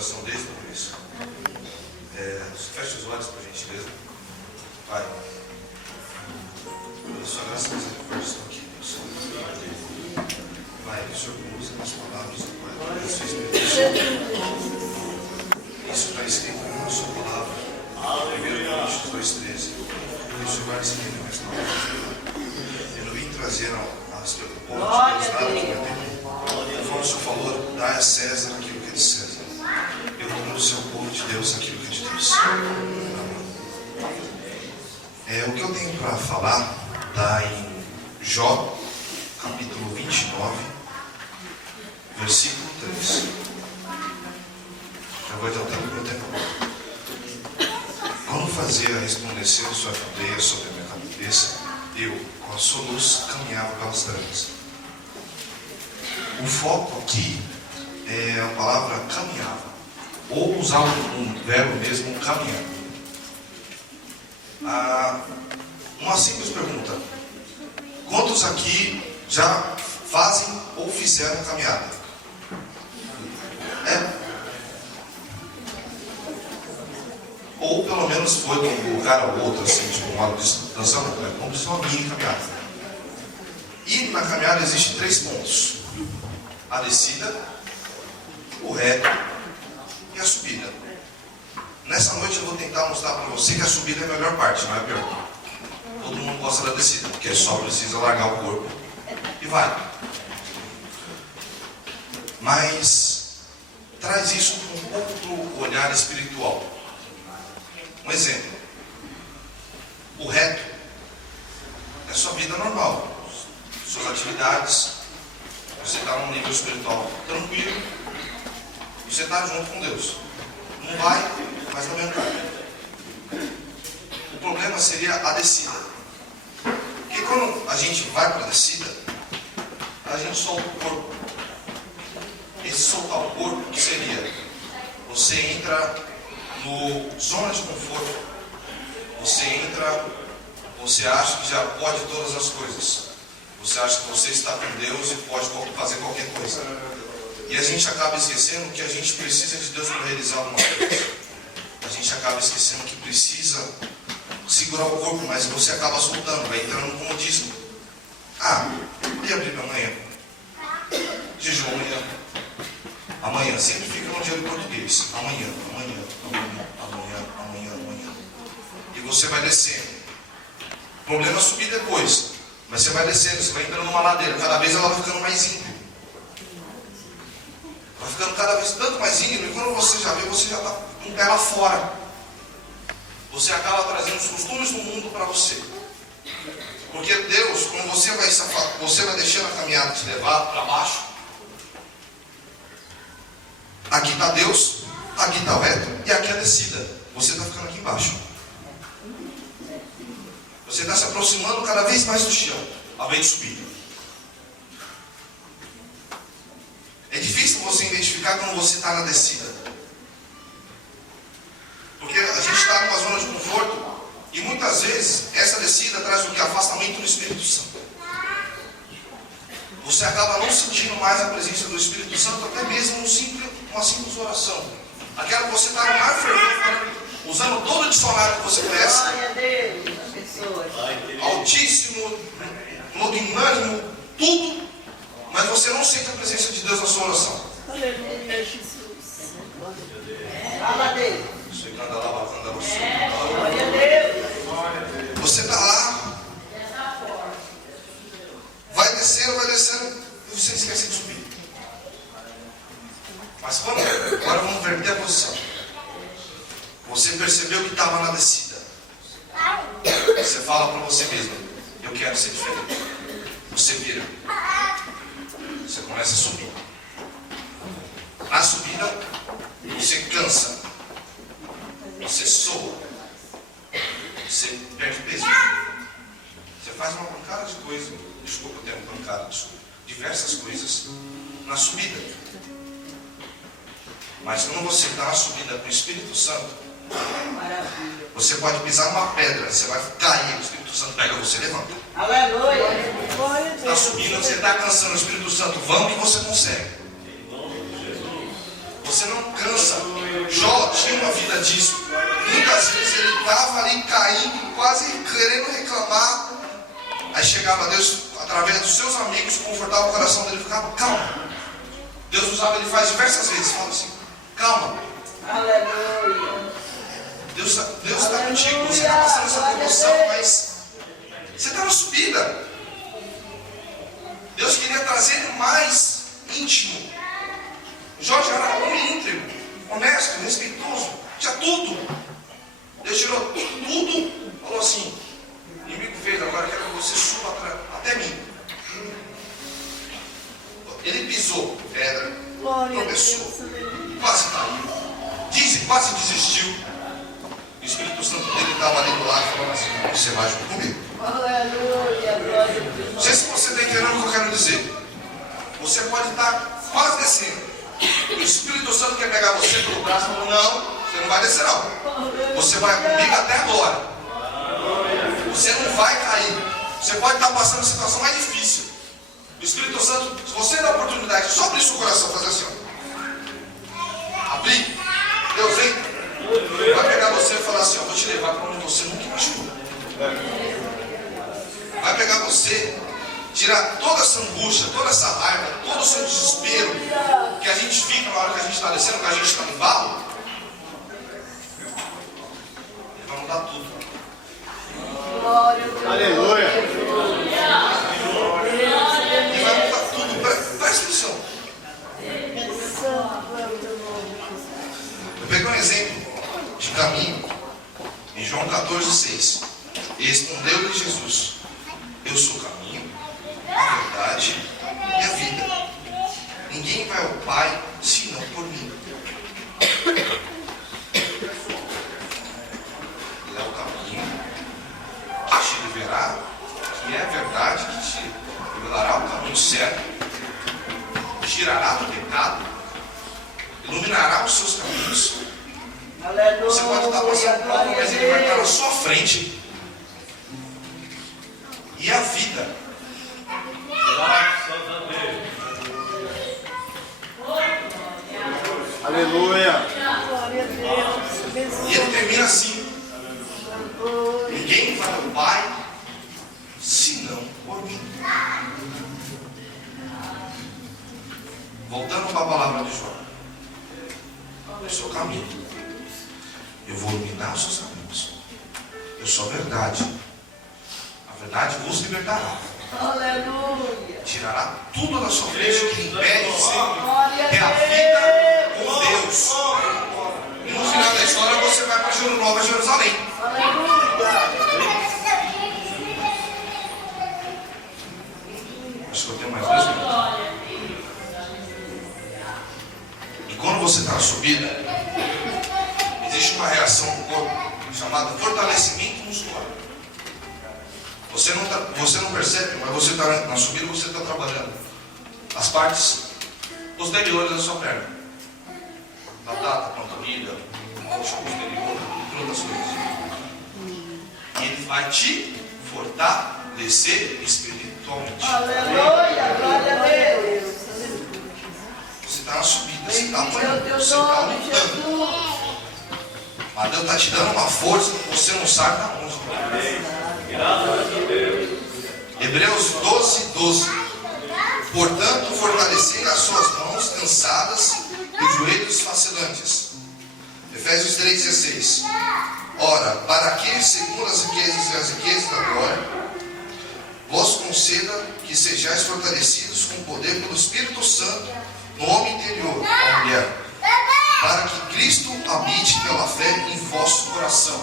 oração desde o começo. Feche os olhos, por gentileza. Pai, pela sua graça e misericórdia estão aqui, Deus. Pai, que o Senhor usa as palavras do Pai, do seu Espírito Santo. Isso está escrito na sua palavra. 1 Coríntios 2,13. Que o Senhor vai seguir mais palavras. Eu não vim trazer as preocupações de Deus nada que não tem. Conforme o Senhor falou, dá a César aquilo que é de César. Eu trouxe ao povo de Deus aquilo que é de Deus. O que eu tenho para falar está em Jó, capítulo 29, versículo 3. Já vou adiantar o meu tempo. Quando fazia resplandecer sua candeia sobre a minha cabeça, eu, com a sua luz, caminhava pelas trevas. O foco aqui é a palavra caminhava, ou usar um verbo mesmo, caminhar. Uma simples pergunta: quantos aqui já fazem ou fizeram caminhada? Ou pelo menos foi de um lugar ao outro, assim, tipo uma hora dançando, vamos dizer, uma mini caminhada. E na caminhada existem 3 pontos: a descida, o reto e a subida. Nessa noite eu vou tentar mostrar para você que a subida é a melhor parte, não é a pior. Todo mundo gosta da descida, porque só precisa largar o corpo e vai. Mas traz isso com um outro olhar espiritual. Um exemplo: o reto é sua vida normal, suas atividades. Você está num nível espiritual tranquilo, você está junto com Deus. Não vai, mas também não vai. O problema seria a descida. Porque quando a gente vai para a descida, a gente solta o corpo. Esse soltar o corpo, que seria? Você entra no zona de conforto. Você acha que já pode todas as coisas. Você acha que você está com Deus e pode fazer qualquer coisa. E a gente acaba esquecendo que a gente precisa de Deus para realizar alguma coisa. A gente acaba esquecendo que precisa segurar o corpo, mas você acaba soltando, vai entrando no comodismo. Li a Bíblia amanhã. Jejum amanhã. Sempre fica no dia do português. Amanhã. E você vai descendo. O problema é subir depois. Mas você vai descendo, você vai entrando numa ladeira. Cada vez ela vai ficando mais íngreme. Vai ficando cada vez tanto mais íngreme. E quando você já vê, você já está com o pé lá fora. Você acaba trazendo os costumes do mundo para você. Porque Deus, quando você vai deixando a caminhada te levar para baixo, aqui está Deus, aqui está o reto e aqui a descida. Você está ficando aqui embaixo. Você está se aproximando cada vez mais do chão, ao invés de subir. É difícil você identificar quando você está na descida. Porque a gente está numa zona de conforto e muitas vezes essa descida traz o que? Afastamento do Espírito Santo. Você acaba não sentindo mais a presença do Espírito Santo, até mesmo uma simples oração. Aquela que você está no mar fervendo, usando todo o dicionário que você conhece. Glória a Deus. Altíssimo, magnânimo, tudo, mas você não sente a presença de Deus na sua oração. Aleluia, Jesus. Fala a Deus. Glória a Deus. Você está lá, vai descendo, e você esquece de subir. Mas agora vamos verter a posição. Você percebeu que estava na descida. Você fala para você mesmo: eu quero ser diferente. Você vira. Você começa a subir. Na subida, você cansa. Você soa. Você perde peso. Você faz uma pancada de coisas. Desculpa o termo pancada, desculpa. Diversas coisas na subida. Mas quando você está na subida com o Espírito Santo, você pode pisar numa pedra, você vai cair, o Espírito Santo pega você e levanta. Aleluia. Está subindo, você está cansando, o Espírito Santo, vamos que você consegue. Você não cansa tinha uma vida disso. Muitas vezes ele estava ali caindo, quase querendo reclamar. Aí chegava Deus, através dos seus amigos, confortava o coração dele e ficava calma. Deus usava ele faz diversas vezes, fala assim, calma. Aleluia. Deus está contigo, você está passando essa promoção, mas você está na subida. Deus queria trazer ele mais íntimo. Jorge era homem íntegro, honesto, respeitoso, tinha tudo. Deus tirou tudo, falou assim, o inimigo fez, agora eu quero que você suba até mim. Ele pisou pedra, tropeçou, quase caiu, quase desistiu. O Espírito Santo dele estava ali do lado falando assim, você vai junto comigo. Aleluia, glória a Deus. Não sei se você está entendendo o que eu quero dizer. Você pode estar quase descendo. O Espírito Santo quer pegar você pelo braço e falar, não, você não vai descer não. Você vai comigo até agora. Você não vai cair. Você pode estar passando a situação mais difícil. O Espírito Santo, se você der a oportunidade, só abrir seu coração, fazer assim, ó. Abrir. Deus entra. Vai pegar você e falar assim, ó, vou te levar para onde você nunca imaginou. Vai pegar você, tirar toda essa angústia, toda essa raiva, todo o seu desespero que a gente fica na hora que a gente está descendo, que a gente está no barro. Ele vai mudar tudo. Glória a Deus. Aleluia. Ele vai mudar tudo. Presta atenção. Eu peguei um exemplo de caminho em João 14,6. E respondeu-lhe Jesus, eu sou o caminho, a verdade e a vida. Ninguém vai ao Pai senão por mim. Ele é o caminho que te liberará, que é a verdade, que te revelará o caminho certo, tirará do pecado, iluminará os seus caminhos. Aleluia. Você pode estar passando por algo, mas ele vai estar na sua frente. E a vida. Aleluia. Glória a Deus. E ele termina assim. Ninguém vai ao Pai senão por mim. Voltando para a palavra de João. Eu sou o caminho. Eu vou iluminar os seus caminhos. Eu sou a verdade. A verdade vos libertará. Aleluia. Tirará tudo da sua frente que impede de ser Glória é a a vida com Deus. E no final da história você vai para Nova Jerusalém. Aleluia. Acho que eu tenho mais 2 minutos. E quando você está na subida, existe uma reação do corpo chamada fortalecimento muscular. Você não percebe, mas você está na subida, você está trabalhando as partes posteriores da sua perna. Batata, panturrilha, coxa posterior, entre outras coisas. E ele vai te fortalecer espiritualmente. Aleluia. Glória a Deus. Você está na subida, você está Bendito é o apanhando, teu você está nome, lutando. Jesus. Mas Deus está te dando uma força que você não sabe da onde. Hebreus 12:12. Portanto, fortalecendo as suas mãos cansadas e os joelhos vacilantes. Efésios 3:16. Ora, para que, segundo as riquezas e as riquezas da glória, vos conceda que sejais fortalecidos com poder pelo Espírito Santo no homem interior, a mulher, para que Cristo habite pela fé em vosso coração.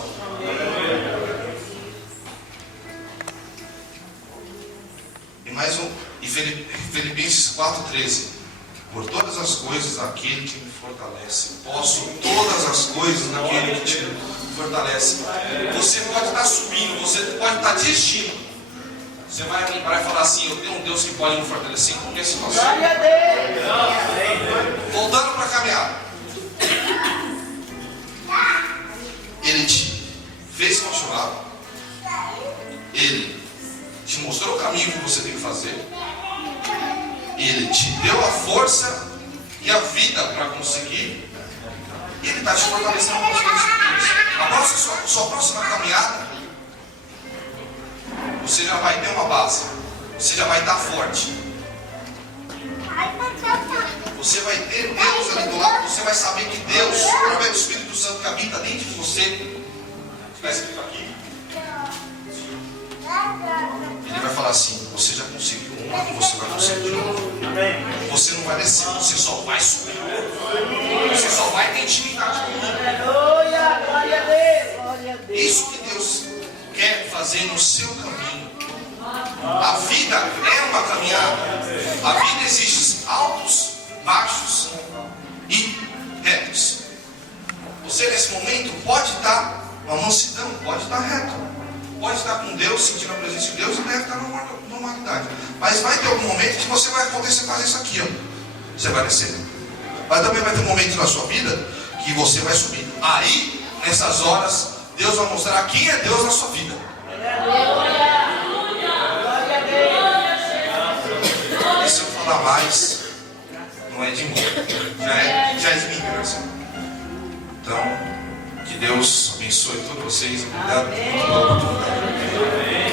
E mais um, e Filipenses 4:13. Por todas as coisas, aquele que me fortalece. Posso todas as coisas naquele que te fortalece. Você pode estar subindo, você pode estar desistindo. Você vai lembrar e falar assim, eu tenho um Deus que pode me fortalecer em qualquer situação. Glória a Deus. Voltando para a caminhada. Ele te fez continuar. Ele te mostrou o caminho que você tem que fazer. Ele te deu a força e a vida para conseguir E Ele está te fortalecendo com as coisas futuras. Agora, sua próxima caminhada, você já vai ter uma base. Você já vai estar forte. Você vai ter Deus ali do lado. Você vai saber que Deus, através do Espírito Santo que habita dentro de você, está escrito aqui, Ele vai falar assim: você já conseguiu uma, você vai conseguir de novo. Você não vai descer, você só vai subir. Você só vai ter intimidade comigo. Aleluia, glória a Deus, glória a Deus. Isso que Deus quer fazer no seu caminho. A vida é uma caminhada. A vida existe altos, baixos e retos. Você nesse momento pode estar uma mansidão, pode estar reto, pode estar com Deus, sentindo a presença de Deus, e deve estar na normalidade. Mas vai ter algum momento que você vai acontecer fazer isso aqui, ó. Você vai descer. Mas também vai ter um momento na sua vida que você vai subir. Aí, nessas horas, Deus vai mostrar quem é Deus na sua vida. E se eu falar mais, não é de mim, já é de mim, graça. Então, que Deus abençoe todos vocês. Obrigado por toda a oportunidade.